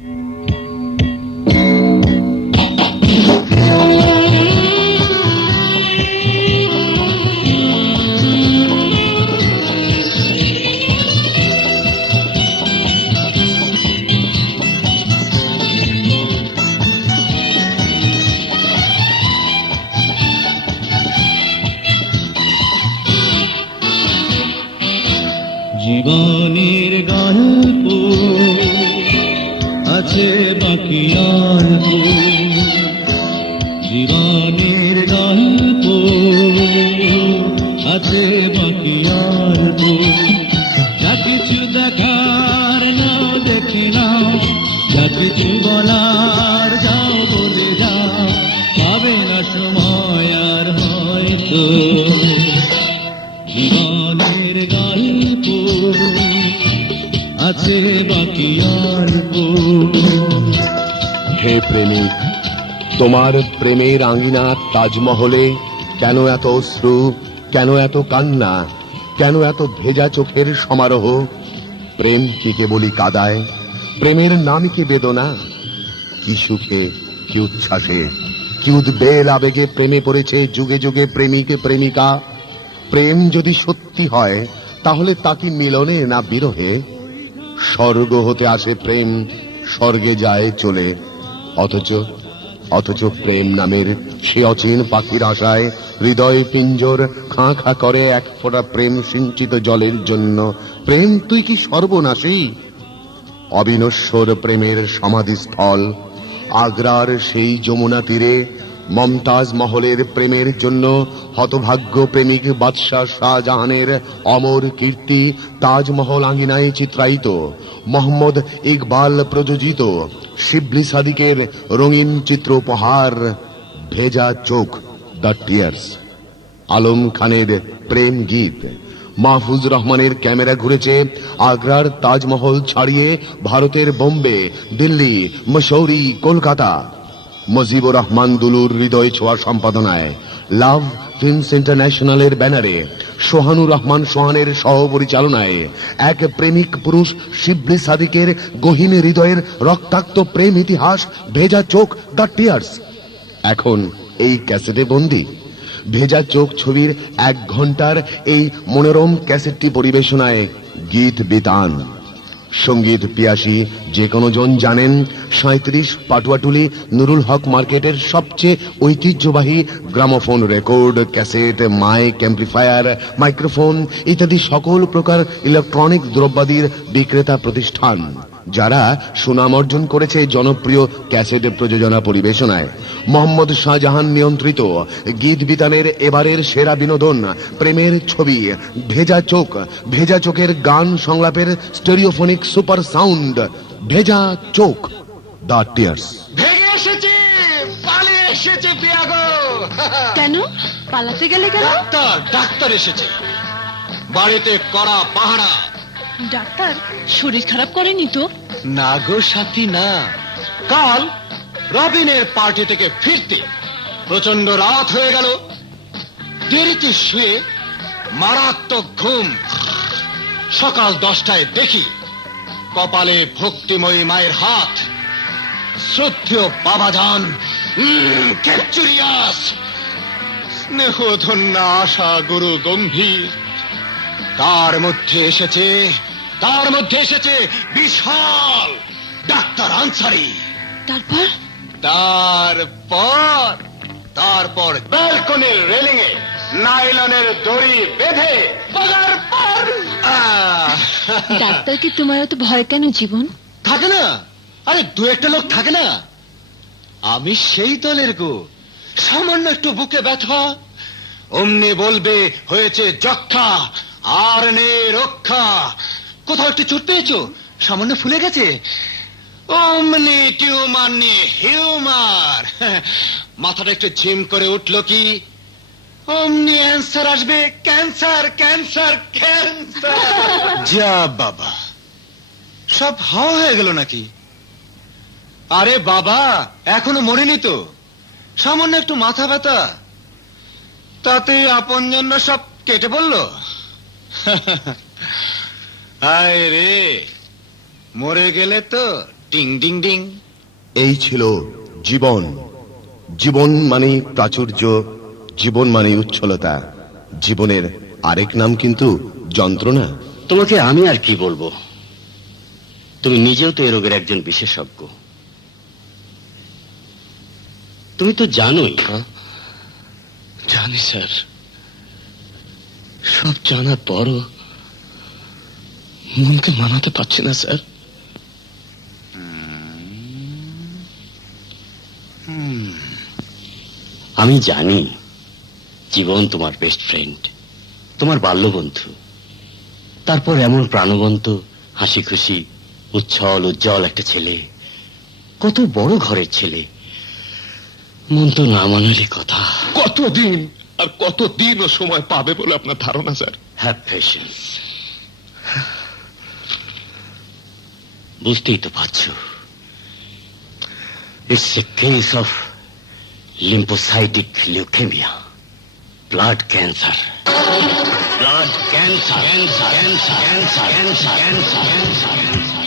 জীবনের গল্প আছে বাকি অল্প, জীবনের গল্প আছে বাকি অল্প। যা কিছু দেখার নাও দেখে নাও, যা কিছু বলার যাও বলে যাও, পাবে না সময় আর হয়তো। জীবনের গল্প আছে বাকি অল্প। হে প্রেমিক, তোমার প্রেমের আঙিনা তাজমহলে কেন এত অশ্রু, কেন এত কান্না, কেন এত ভেজা চোখের সমারোহ? প্রেম কি কেবলই কাদায়? প্রেমের নাম কি বেদনা? কি সুখে, কি উচ্ছ্বাসে, কি উদ্বেল আবেগে প্রেমে পড়েছে যুগে যুগে প্রেমিক প্রেমিকা। প্রেম যদি সত্যি হয় তাহলে তা কি মিলনে না বিরহে? স্বর্গ হতে আসে প্রেম, স্বর্গে যায় চলে। অথচ প্রেম নামের সে অচিন পাখির আশায় হৃদয় পিঞ্জর খাঁ খাঁ করে এক ফোঁটা প্রেম সিঞ্চিত জলের জন্য। প্রেম তুই কি সর্বনাশী? অবিনশ্বর প্রেমের সমাধিস্থল আগ্রার সেই যমুনা তীরে মমতাজ মহলের প্রেমের জন্য হতভাগ্য প্রেমিক বাদশাহ শাহজাহানের অমর কীর্তি তাজমহল আঙ্গিনায় চিত্রায়িত। মোহাম্মদ ইকবাল প্রযোজিত শিবলি সাদিকের রঙিন চিত্র উপহার ভেজা চোখ, দ্য টিয়ার্স। আলম খানের প্রেম গীত। মাহফুজ রহমানের ক্যামেরা ঘুরেছে আগ্রার তাজমহল ছাড়িয়ে ভারতের বোম্বে, দিল্লি, মসৌরি, কলকাতা। মুজিবুর রহমান দুলুর হৃদয় ছোঁয়া সম্পাদনায় লাভ ফিল্মস ইন্টারন্যাশনালের ব্যানারে সোহানুর রহমান সোহানের সহপরিচালনায় এক প্রেমিক পুরুষ শিবলি সাদিকের গহীন হৃদয়ের রক্তাক্ত প্রেম ইতিহাস ভেজা চোখ, দ্য টিয়ার্স এখন এই ক্যাসেটে বন্দী। ভেজা চোখ ছবির 1 ঘন্টার এই মনোরম ক্যাসেটটি পরিবেশনায় গীত বিতান। সঙ্গীত পিয়াসী যে কোনো জন জানেন 37 পাটুয়াটুলি নুরুল হক মার্কেটের সবচেয়ে ঐতিহ্যবাহী gramophone, record, cassette, mic, amplifier, microphone ইত্যাদি সকল প্রকার ইলেকট্রনিক দ্রব্যাদির বিক্রেতা প্রতিষ্ঠান, যারা সুনাম অর্জন করেছে জনপ্রিয় ক্যাসেট প্রযোজনা পরিবেশনায়। মোহাম্মদ শাহজাহান নিয়ন্ত্রিত গীত বিতানের এবারের সেরা বিনোদন প্রেমের ছবি ভেজা চোখ। ভেজা চোখের গান সংলাপের স্টেরিওফোনিক সুপার সাউন্ড ভেজা চোখ, দ্য টিয়ার্স। ভেগে এসেছে, পালিয়ে এসেছে পিয়াগো। কেন পালাতে গেলে কেন? ডাক্তার এসেছে, বাড়িতে কড়া পাহারা। ডাক্তার শরীর খারাপ করেনি তো? না গো সাথী, না। কাল রবিনের পার্টি থেকে ফিরতে প্রচন্ড রাত হয়ে গেল। দেরিতে শুয়ে মারাত্মক ঘুম। সকাল 10টায় দেখি কপালে ভক্তিময়ী মায়ের হাত। শ্রদ্ধেয় বাবাজান ক্যাচুরিয়াস, স্নেহধন্য আশা গুরু গম্ভীর। তার মধ্যে এসেছে বিশাল ডাক্তার আনসারি। তারপর ব্যালকনির রেলিং এ নাইলনের দড়ি বেঁধে বাগার পার। ডাক্তারকে তোমার এত ভয় কেন জীবন? থাকে না, আরে 2-1টা লোক থাকে না। আমি সেই দলের গো। সামান্য একটু বুকে ব্যথা, অমনি বলবে হয়েছে যক্ষা, আর নে রক্ষা। কোথাও একটু চোট পেয়েছো, সামান্য ফুলে গেছে, অমনি টিউমার নিয়ে হিউমার। মাথাটা একটু ঝিম করে উঠলো কি, অমনি অ্যান্সার আসবে, ক্যান্সার ক্যান্সার ক্যান্সার। যা বাবা, সব হাওয়া হয়ে গেল নাকি? আরে বাবা, এখনো মরিনি তো, সামান্য একটু মাথা ব্যথা, তাতে আপনজন সব কেটে পড়লো। হায় রে, মরে গেলে তো টিং ডিং ডিং। এই ছিল জীবন। জীবন মানে প্রাচুর্য, জীবন মানে উচ্ছলতা। জীবনের আরেক নাম কিন্তু যন্ত্রণা। তোমাকে আমি আর কি বলবো, তুমি নিজেও তো এ রোগের একজন বিশেষজ্ঞ। তুমি তো জানোই। জানি স্যার, সব জানার পরও মনকে মানাতে পারছি না স্যার। আমি জানি জীবন তোমার বেস্ট ফ্রেন্ড, তোমার বাল্যবন্ধু। তারপর এমন প্রাণবন্ত, হাসি খুশি, উচ্ছল উজ্জ্বল একটা ছেলে, কত বড় ঘরের ছেলে, মন তো না মানালি কথা। কতদিন আর কতদিন ও সময় পাবে বলে আপনার ধারণা স্যার? Have patience. বুঝতেই তো পারছো, it's a case of lymphocytic leukaemia, blood cancer. Blood cancer, cancer, cancer, cancer, cancer, cancer, cancer.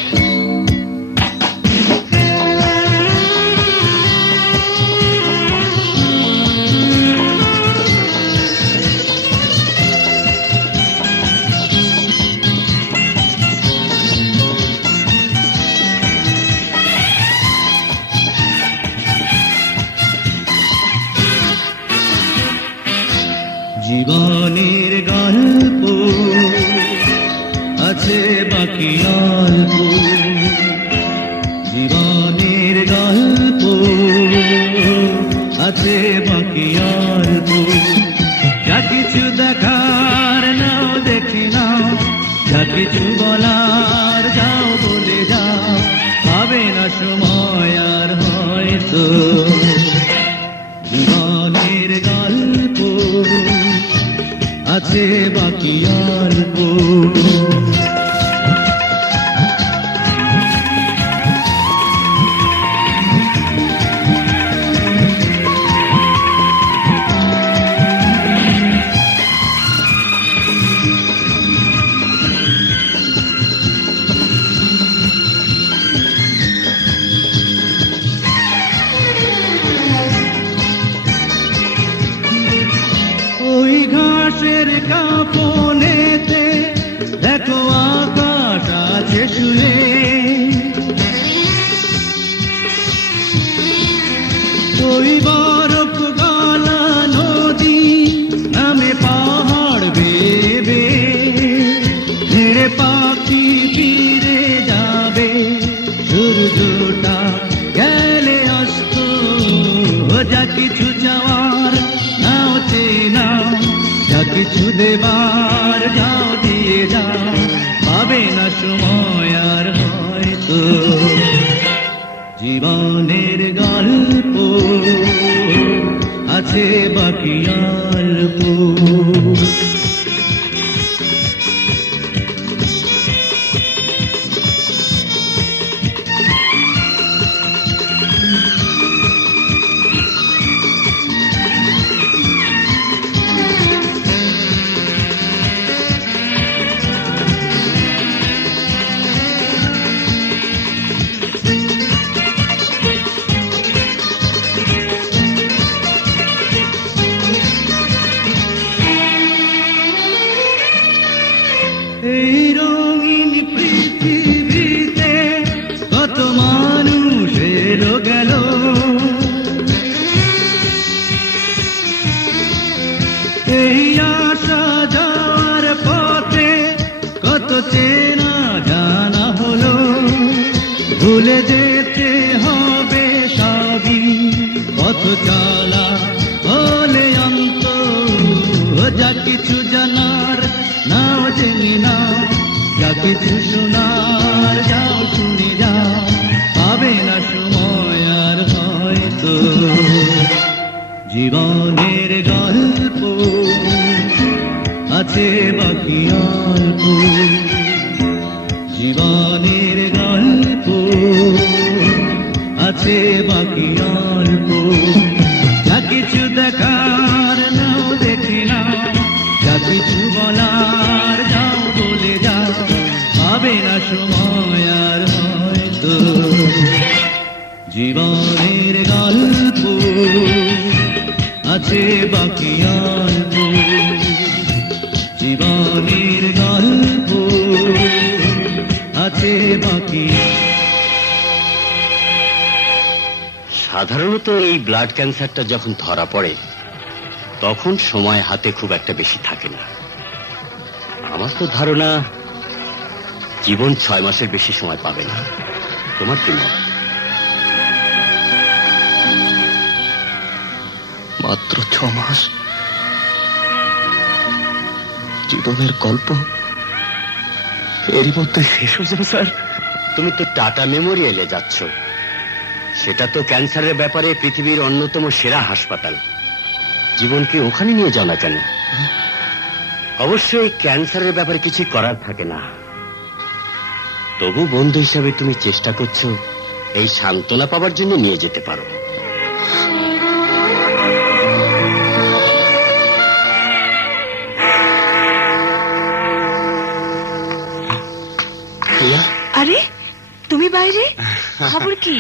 জীবনের গল্প আছে বাকি অল্প, জীবনের গল্প আছে বাকি অল্প। যা কিছু দেখার নাও দেখে নাও, যা কিছু বলার যাও বলে যাও, পাবে না সময় আর হয়তো। জীবনের গল্প আছে বাকি অল্প। ওই ঘাসের কাঁপনেতে দেখো আকাশ আছে শুয়ে, ওই বরফ গলা নদী নামে পাহাড় বেবে, ছেড়ে পাখি ফিরে যাবে, সূর্যটা গেলে অস্ত। যা কিছু যাওয়ার নাও চেনা, যা কিছু দেবার যাও দিয়ে যাও, পাবে না সময় আর হয়তো। জীবনের গল্প আছে বাকি অল্প। এই রঙিন পৃথিবীতে কত মানুষ এলো গেল, এই আসা যাওয়ার পথে কত চেনা জানা হলো। ভুলে যেতে হবে সবই, পথ চলা হলে অন্ত। যা কিছু জানার নাও জেনে নাও, যা কিছু শোনার যাও শুনে যাও, পাবে না সময় আর হয়তো। জীবনের গল্প আছে বাকি অল্প। জীবনের গল্প আছে বাকি অল্প। যা কিছু দেখার নাও দেখে নাও, যা কিছু বলার যাও বলে যাও, পাবে না সময় আর হয়তো। জীবনের গল্প আছে বাকি অল্প, জীবনের গল্প আছে বাকি। সাধারণত এই ব্লাড ক্যান্সারটা যখন ধরা পড়ে তখন সময় হাতে খুব একটা বেশি থাকে না। আমার তো ধারণা জীবন 6 মাসের বেশি সময় পাবে না। তোমার কি মত? মাত্র 6 মাস? জীবনের গল্প এরই মধ্যে শেষ হয়ে যাবে স্যার? তুমি তো টাটা মেমোরিয়ালে যাচ্ছ, সেটা তো ক্যান্সারের ব্যাপারে পৃথিবীর অন্যতম সেরা হাসপাতাল। জীবনকে ওখানে নিয়ে যাও না কেন? অবশ্যই ক্যান্সারের ব্যাপারে কিছু করার থাকে না, তবু বন্ধু হিসাবে তুমি চেষ্টা করছো, এই সান্ত্বনা পাওয়ার জন্য নিয়ে যেতে পারো। আরে তুমি বাইরে, খবর কি?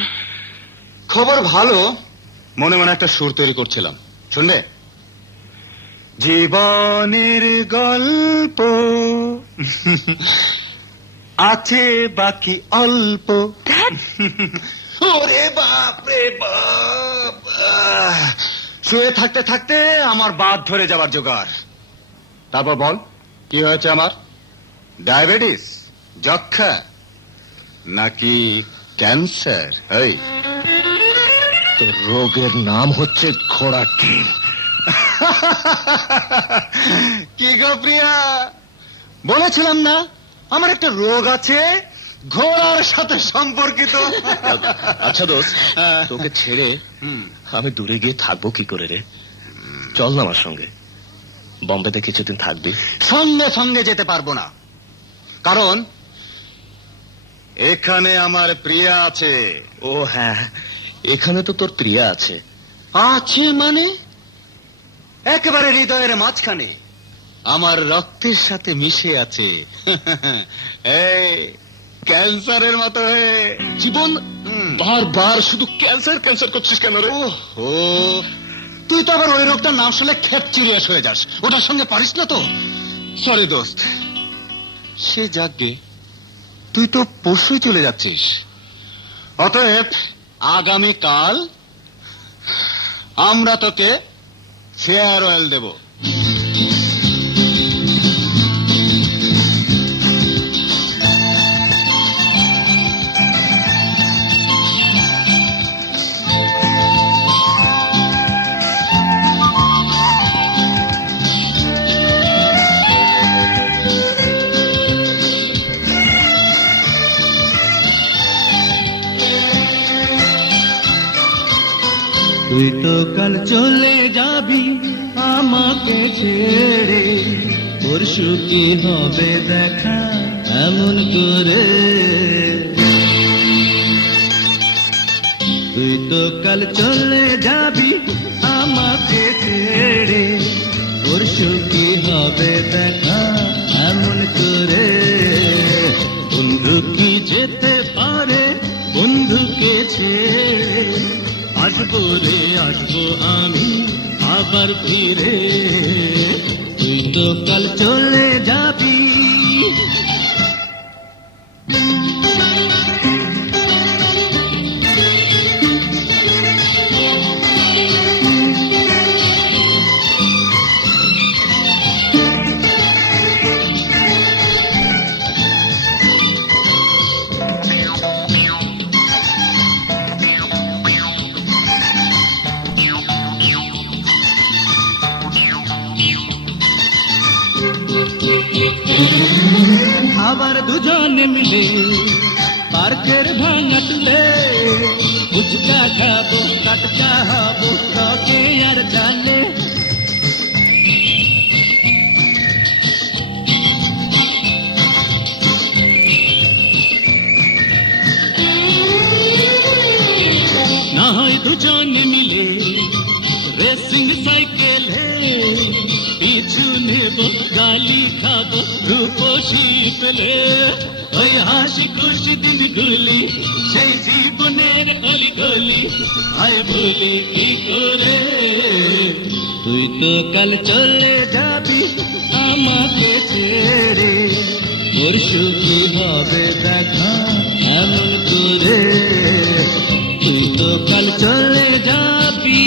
খবর ভালো। মনে মনে একটা সুর তৈরি করছিলাম, শুনবে? জীবনের গল্প আছে বাকি অল্প। ওরে বাপ রে বাপ, শুয়ে থাকতে থাকতে আমার বাত ধরে যাবার জোগাড়। তারপর বল, কি হয়েছে আমার? ডায়াবেটিস, যক্ষা, নাকি ক্যান্সার? এই তোর রোগের নাম হচ্ছে ঘোড়া ডিম। কি গো প্রিয়া, বলেছিলাম না আমার একটা রোগ আছে, ঘোড়ার সাথে সম্পর্কিত। আচ্ছা দোস্ত, তোকে ছেড়ে আমি দূরে গিয়ে থাকবো কি করে রে? চল না আমার সঙ্গে, বম্বেতে কিছুদিন থাকবি। সঙ্গে সঙ্গে যেতে পারবো না, কারণ এখানে আমার প্রিয়া আছে। ও হ্যাঁ, এখানে তো তোর প্রিয়া আছে। আছে মানে? একেবারে হৃদয়ের মাঝখানে, আমার রক্তের সাথে মিশে আছে। এই ক্যান্সারের মতো হয়ে। জীবন বারবার শুধু ক্যান্সার ক্যান্সার করছিস কেন রে? ও তুই তো আবার ওই রোগটার নাম শুনলে খেপচিরিয়াস হয়ে যাস, ওটার সঙ্গে পারিস না তো। সরি দোস্ত, সে যাকে তুই তো পরশুই চলে যাচ্ছিস, অতএব আগামীকাল আমরা তোকে ফেয়ারওয়েল দেব। তুই তো কাল চলে যাবি আমাকে ছেড়ে, পরশু কি হবে দেখা এমন করে? তুই তো কাল চলে যাবি আমাকে ছেড়ে, পরশু কি হবে দেখা এমন করে? বন্ধু কি যেতে পারে বন্ধুকে ছেড়ে? আসবো রে আসবো আমি আবার ফিরে, তুই তো কাল চলে যাবি। আবার দুজনে মিলে পার্কের ভাঙা তুলে ফুচকা খাবো, টাটকা হবো, তোকে আর জানে। না হয় দুজনে মিলে রেসিং সাইকেলে পিছু নেব, গালি খাবো রূপসী পেলে। ওই হাসি খুশি দিনগুলি সেই জীবনের অলি গলি আয় ভুলি কি করে, তুই তো কাল চলে যাবি আমাকে ছেড়ে, পরশু কি হবে দেখা এমন করে, তুই তো কাল চলে যাবি।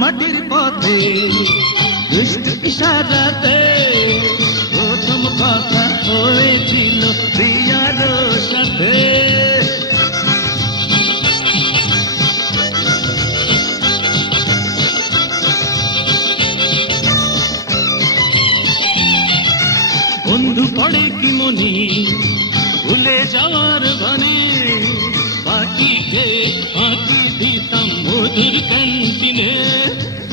মাটির পথে দুষ্ট ইশারাতে প্রথম কথা হয়েছিল প্রিয়ার সাথে, বন্ধু পড়ে কি মনে ভুলে যাওয়ার ভানে, পাখিকে ফাঁকি দিতাম মধুর ক্যান্টিনে,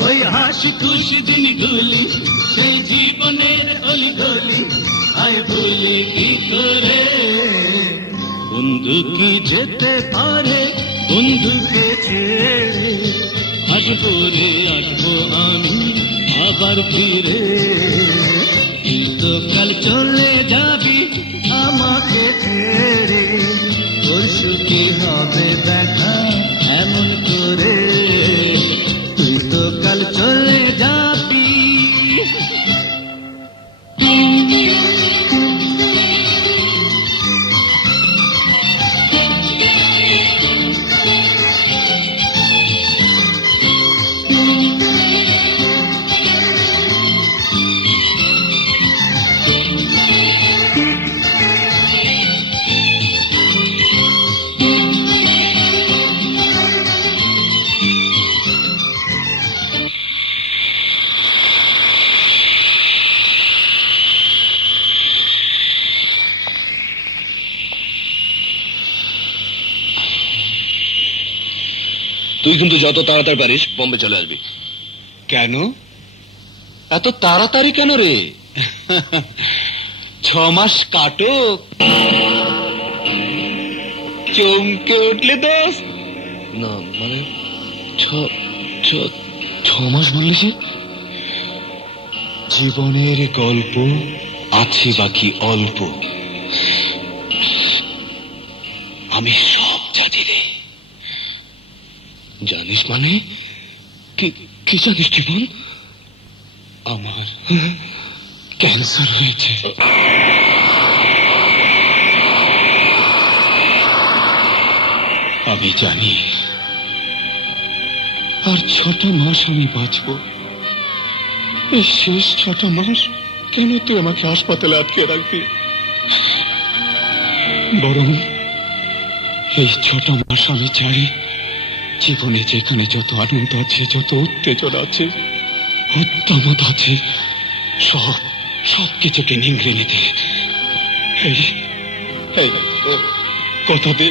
ওই হাসি খুশি দিনগুলি সেই জীবনের অলি গলি, আয় ভুলি কি করে, বন্ধু কি যেতে পারে বন্ধুকে ছেড়ে, আসবো রে আসবো আমি আবার ফিরে, তুই তো কাল চলে যাবি আমাকে ছেড়ে, পরশু কি হবে দেখা এমন করে, তুই তো কাল চলে যাবি। তুই কিন্তু যত তাড়াতাড়ি পারিস বোম্বে চলে আসবি। কেন এত তাড়াতাড়ি কেন রে? 6 মাস কাটো, চমকে উঠলে দোস্ত। না মানে 6 মাস বললি যে? জীবনের গল্প আছে বাকি অল্প, আমি সব জানি রে। জানিস মানে কি জানিস জীবন? আমার ক্যান্সার হয়েছে। আমি জানি আর 6টা মাস আমি বাঁচব। এই শেষ 6টা মাস কেন তুই আমাকে হাসপাতালে আটকে রাখবি? বরং এই 6টা মাস আমি চাই জীবনে যেখানে যত আনন্দ আছে, যত উত্তেজনা আছে, উদ্যমত আছে, সব কিছুকে নিংড়ে নিতে। এই কথা দে,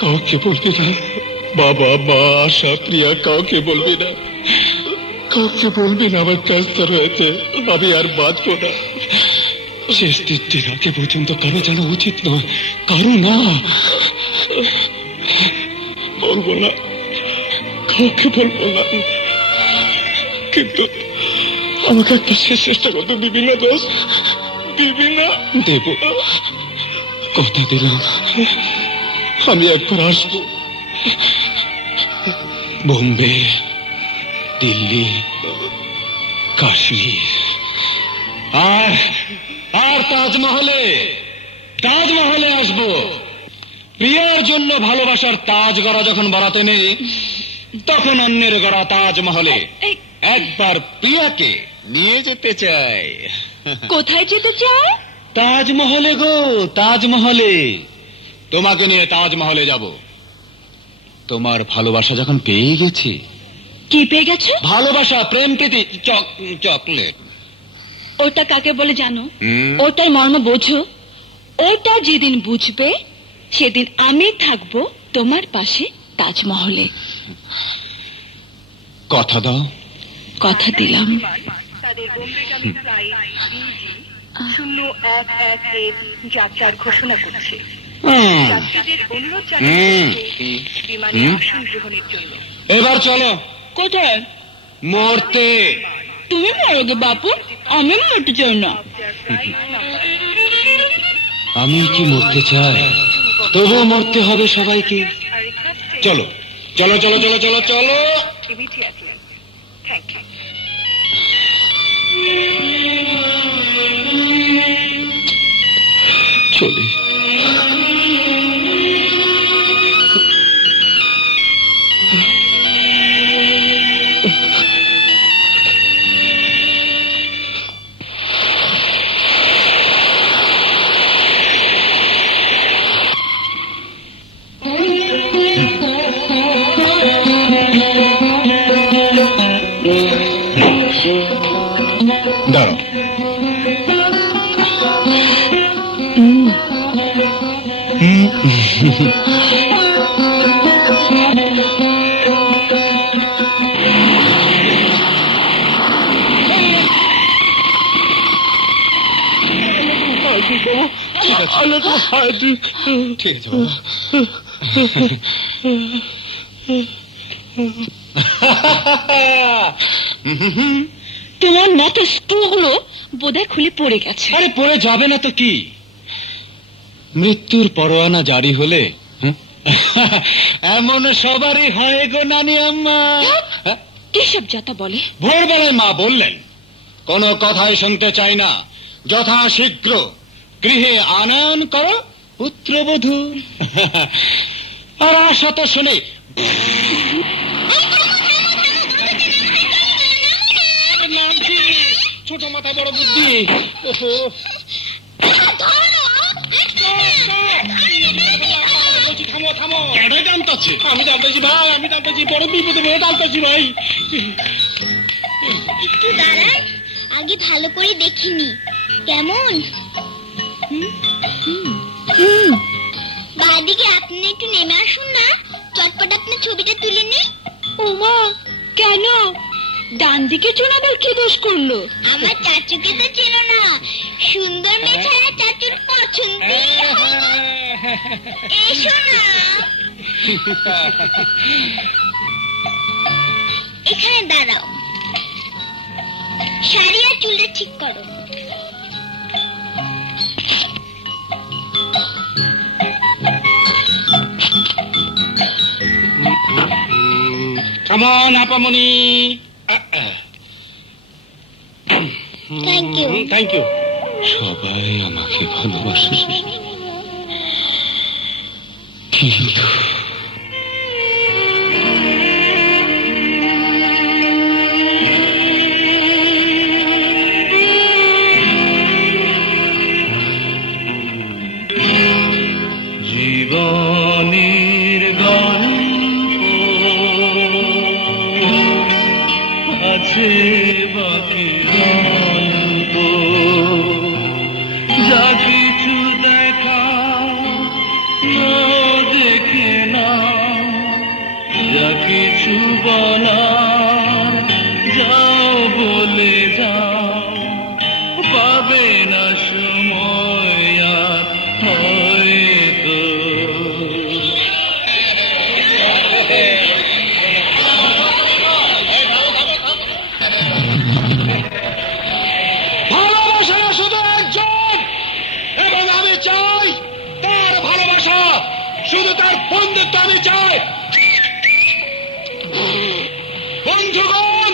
কাউকে বলবি না। বাবা মা আশা প্রিয়া কাউকে বলবি না, কাউকে বলবি না আমার ক্যান্সার হয়েছে, আমি আর বাঁচবো না। শেষ 3 দিন আগে পর্যন্ত কারো জানা উচিত নয়, কারো না। বলবো না, কাউকে বলবো না, কিন্তু আমাকে একটা শেষ চেষ্টা করতে দিবি না দোস্ত? দিবি না? দেব, কথা দিলাম। আমি একবার আসবো। বোম্বে, দিল্লি, কাশ্মীর, আর তাজমহলে আসবো। প্রিয়ার জন্য ভালোবাসার তাজ গড়া যখন বাড়াতে নেই, তখন অন্যের গড়া তাজমহলে একবার প্রিয়াকে নিয়ে যেতে চাই। কোথায় যেতে চায়? তাজমহলে গো, তাজমহলে। তোমাকে নিয়ে তাজমহলে যাব। তোমার ভালোবাসা যখন পেয়ে গেছি। কি পেয়ে গেছো? ভালোবাসা, প্রেম, প্রীতি, চকলেট। ওটা কাকে বলে জানো? ওটার মর্ম বোঝো। ওটা যেদিন বুঝবে সেদিন আমি থাকবো তোমার পাশে তাজমহলে। কথা দাও। কথা দিলাম। তাদের বোম্বেগামী ফ্লাইট BG-0111 যাত্রার ঘোষণা করছে। যাত্রীদের অনুরোধ জানাচ্ছে বিমানে আসন গ্রহণের জন্য। এবার চলো। কোথায়? মরতে। তুমি মরোগে বাপু, আমি মরতে চাই না। আমি কি মরতে চাই? তবুও মরতে হবে সবাইকে। চলো চলো চলো চলো চলো চলো। Immediately. Thank you. চলি। দাঁড়াও। ঠিক আছে বাবা। তোমার নাতো স্ক্রুগুলো বোধহয় খুলে পড়ে গেছে। আরে পড়ে যাবে না তো কি? মৃত্যুর পরোয়ানা জারি হলে এমন সবারই হয় গো নানি আম্মা। কেসব যাতা বলে। ভোরবেলায় মা বললেন, কোনো কথাই শুনতে চাই না, যথা শীঘ্র গৃহে আনয়ন করো পুত্রবধূ। আর আশা তো শুনে ছোট মাথা বড় বুদ্ধি। থামো থামো। টানতাছে। আমি টানতেছি ভাই, আমি টানতেছি। বড় বিপদে পড়ে টানতেছি ভাই। একটু দাঁড়ান, আগে ভালো করে দেখিনি কেমন। বাদিকে আপনি একটু নেমে আসুন না, চটপট আপনার ছবিটা তুলে নি। ওমা, কেন? ডান দিকে চোরাবার কি দোষ করলো? আমার চাচুকে তো চেনো না, সুন্দর মেয়ে ছাড়া চাচুর পছন্দ। এসো না, এখানে দাঁড়াও, শাড়ি আর চুলটা ঠিক করো। Come on, আপামনি। Thank you. Thank you. সবাই আমাকে ভালোবাসে, কিন্তু জীবনের গল্প আছে বাকি গল্প, যা কিছু দেখা না দেখে না, যা কিছু বলা যাও বলে যাও, পাবে না সময় আর হয়তো। ভালোবাসা শুধু একজন, এবং আমি চাই তার ভালোবাসা, শুধু তার বন্ধুত্ব আমি চাই। বন্ধুগণ,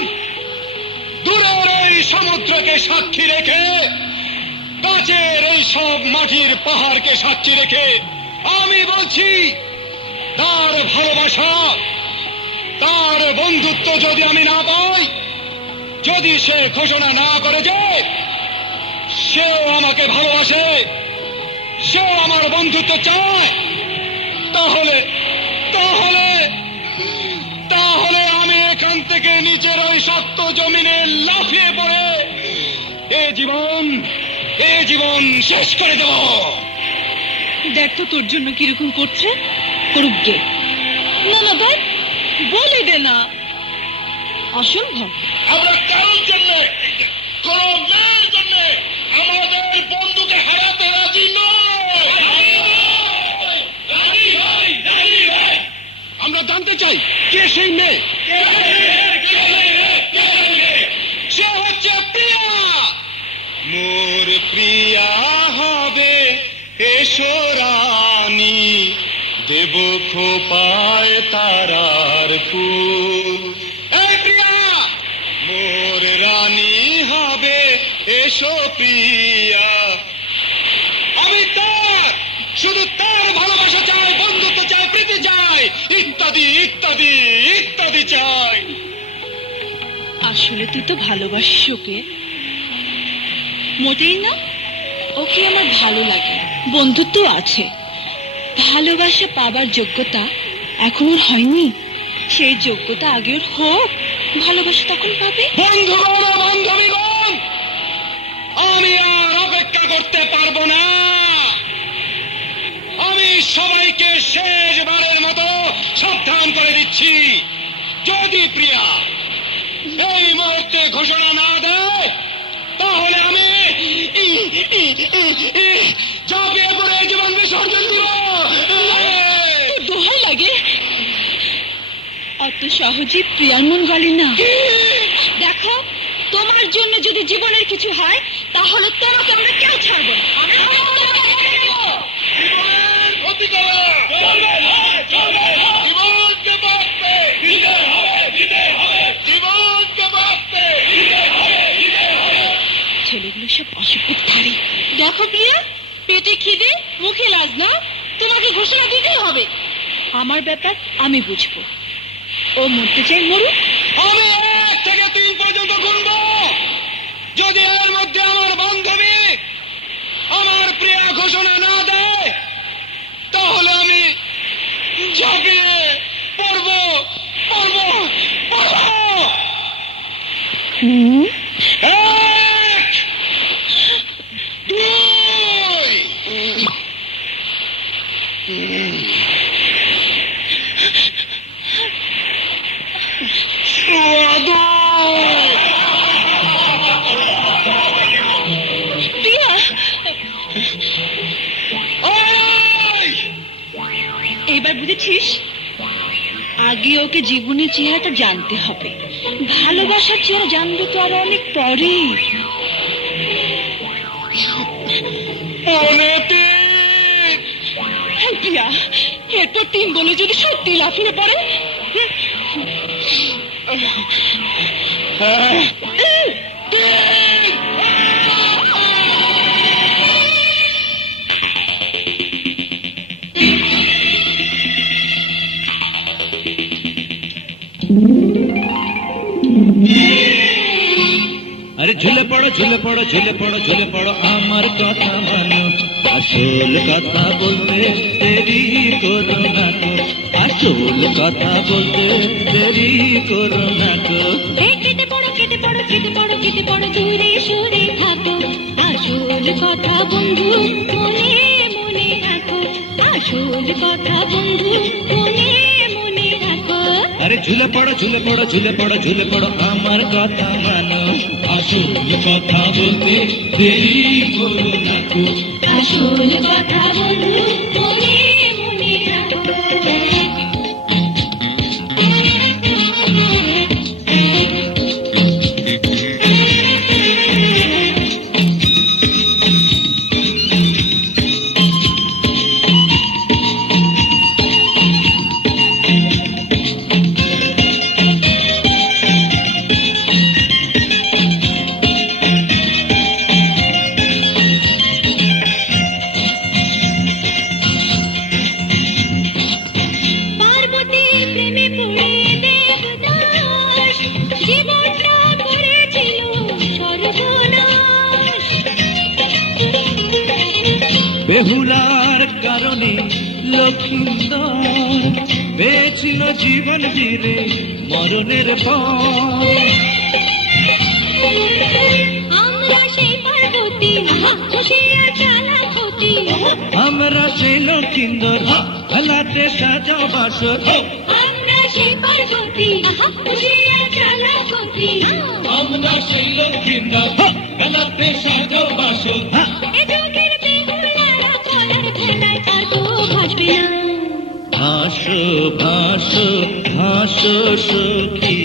দূরের এই সমুদ্রকে সাক্ষী রেখে, কাছের এই সব মাটির পাহাড়কে সাক্ষী রেখে আমি বলছি, তার ভালোবাসা, তার বন্ধুত্ব যদি আমি না পাই, যদি সে ঘোষণা না করে যে সেও আমাকে ভালোবাসে, সেও আমার বন্ধুত্ব চায়, তাহলে তাহলে তাহলে আমি এখান থেকে নিচের ওই শক্ত জমিনে লাফিয়ে পড়ে এ জীবন শেষ করে দেব। দেখ তো তোর জন্য কিরকম করছে। করুক গে। না না দেখ, বলে দে না। অসম্ভব। আমরা কারোর জন্য, কোন মেয়ের জন্য আমাদের বন্ধুকে হারাতে রাজি নই। আমরা জানতে চাই কে সেই মেয়ে। সে হচ্ছে প্রিয়া। মোর প্রিয়া হবে এসো রানী, দেব খোপায় তারার ফুল। এই প্রিয়া মোর রানী হবে এসো প্রিয়া। আমি তার, শুধু তার ভালোবাসা চাই, বন্ধুত্ব চাই, প্রীতি চাই, ইত্যাদি ইত্যাদি ইত্যাদি চাই। আসলে তুই তো ভালোবাসিস ওকে। মোটেই না, ওকে আমার ভালো লাগে, বন্ধুত্ব আছে। ভালোবাসা পাবার যোগ্যতা এখন ওর হয়নি, সেই যোগ্যতা আগে ওর হোক, ভালোবাসা তখন পাবে। বন্ধুগণ ও বান্ধবীগণ, আমি আর অপেক্ষা করতে পারবো না। আমি সবাইকে শেষবারের মতো সাবধান করে দিচ্ছি, যদি প্রিয়া এই মুহূর্তে ঘোষণা না দেয়, তাহলে আমি ঝাঁপিয়ে পড়ে জীবন বিসর্জন দিব। দোহাই লাগে, অত সহজে প্রিয়ার মন গলে না। দেখো, তোমার জন্য যদি জীবনের কিছু হয়, তাহলে তোমাকে আমরা কেউ ছাড়বো না। ছেলেগুলো সব অসুবিধারী। দেখো প্রিয়া, পেটে খিদে মুখে লাজ না, তোমাকে ঘোষণা দিতেই হবে। আমার ব্যাপার আমি বুঝবো। ও মরতে চাই মরুক। আমি 1 থেকে 3 পর্যন্ত গুনবো। যদি এর মধ্যে আমার বান্ধবী আমার প্রিয়া ঘোষণা না দেয়, তাহলে আমি ঝাঁপিয়ে পড়বো পড়বো পড়বো। 1, 2, প্রিয়া, এবার বুঝেছিস? আগে ওকে জীবনের চেহারাটা জানতে হবে, ভালোবাসার চেহারা জানবে তো আরো অনেক পরে। প্রিয়া, এরপর 3 বলে যদি সত্যি লাফিয়ে পড়ে, আরে ঝুলে পড়ো ঝুলে পড়ো ঝুলে পড়ো ঝুলে পড়ো আমার কথা মানো, আসল কথা বলতে দেরি করো না গো, আসল কথা বলতে দেরি করো না গো। কেটে পড়ো কেটে পড়ো কেটে পড়ো কেটে পড়ো, দূরে সরে থাকো, আসল কথা বন্ধু মনে মনে রাখো, আসল কথা বন্ধু মনে মনে রাখো। আরে ঝুলে পড়ো ঝুলে পড়ো ঝুলে পড়ো ঝুলে পড়ো আমার কথা মানো, আসল কথা বলতে দেরি করো না গো, আসল কথা বন্ধু মনে মনে রাখো। বেহুলার কারণে লক্ষ্মীন্দর পেয়েছিল জীবন জুড়ে মরণের পর। আমরা সেই পার্বতী, খুশি আর চালাক হতি, আমরা সেই লক্ষিন্দর খেলাতে সাজা বাসর আমরা সেই পার্বতী উড়িয়া চালাকতি আমরা সেই লক্ষিন্দর খেলাতে সাজা বাসর এ যুগের বেহুলারা কলার ভেলায় আর তো ভাসবে না। ভাসো ভাসো ভাসো সখী